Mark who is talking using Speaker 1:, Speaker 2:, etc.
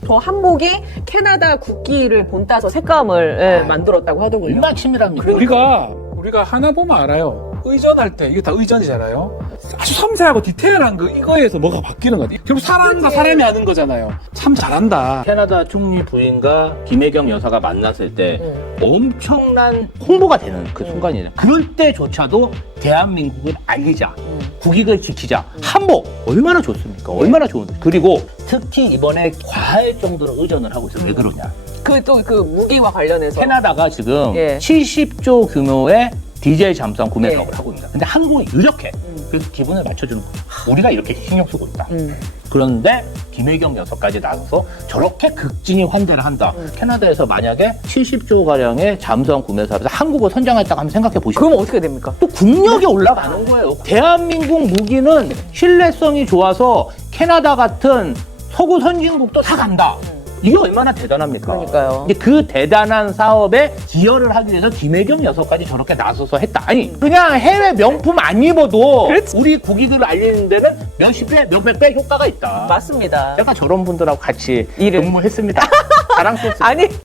Speaker 1: 저 한복이 캐나다 국기를 본따서 색감을 만들었다고 하더군요.
Speaker 2: 얼마나 치밀합니까?
Speaker 3: 우리가 하나 보면 알아요. 의전할 때 이게 다 의전이잖아요. 아주 섬세하고 디테일한 이거에서 뭐가 바뀌는 거지. 결국 사람과 사람이 하는 거잖아요. 참 잘한다.
Speaker 2: 캐나다 총리 부인과 김혜경 여사가 만났을 때 엄청난 홍보가 되는 그 순간이에요. 그럴 때조차도 대한민국을 알리자, 국익을 지키자, 한복 얼마나 좋습니까? 얼마나 좋은데. 그리고 특히 이번에 과할 정도로 의전을 하고 있어요. 왜 그러냐?
Speaker 1: 그 무기와 관련해서
Speaker 2: 캐나다가 지금
Speaker 1: 예.
Speaker 2: 70조 규모의 디젤 잠수함 구매 사업을 하고 있습니다. 근데 한국이 이렇게 그래서 기분을 맞춰주는 거예요. 우리가 이렇게 신경 쓰고 있다. 그런데 김혜경 여사까지 나서서 저렇게 극진히 환대를 한다. 캐나다에서 만약에 70조 가량의 잠수함 구매 사업에서 한국을 선정했다고 한번 생각해 보시죠.
Speaker 1: 그럼 어떻게 됩니까?
Speaker 2: 또 국력이 올라가는 거예요. 대한민국 무기는 신뢰성이 좋아서 캐나다 같은 서구 선진국도 다 간다. 이게 얼마나 대단합니까?
Speaker 1: 그러니까요.
Speaker 2: 근데 그 대단한 사업에 기여를 하기 위해서 김혜경 여사까지 저렇게 나서서 했다. 아니 그냥 해외 명품 안 입어도
Speaker 1: 그렇지.
Speaker 2: 우리 국익을 알리는 데는 몇십 배, 몇백 배 효과가 있다.
Speaker 1: 맞습니다.
Speaker 2: 제가 저런 분들하고 같이
Speaker 1: 일을.
Speaker 2: 근무했습니다. 자랑스럽습니다.
Speaker 1: 아니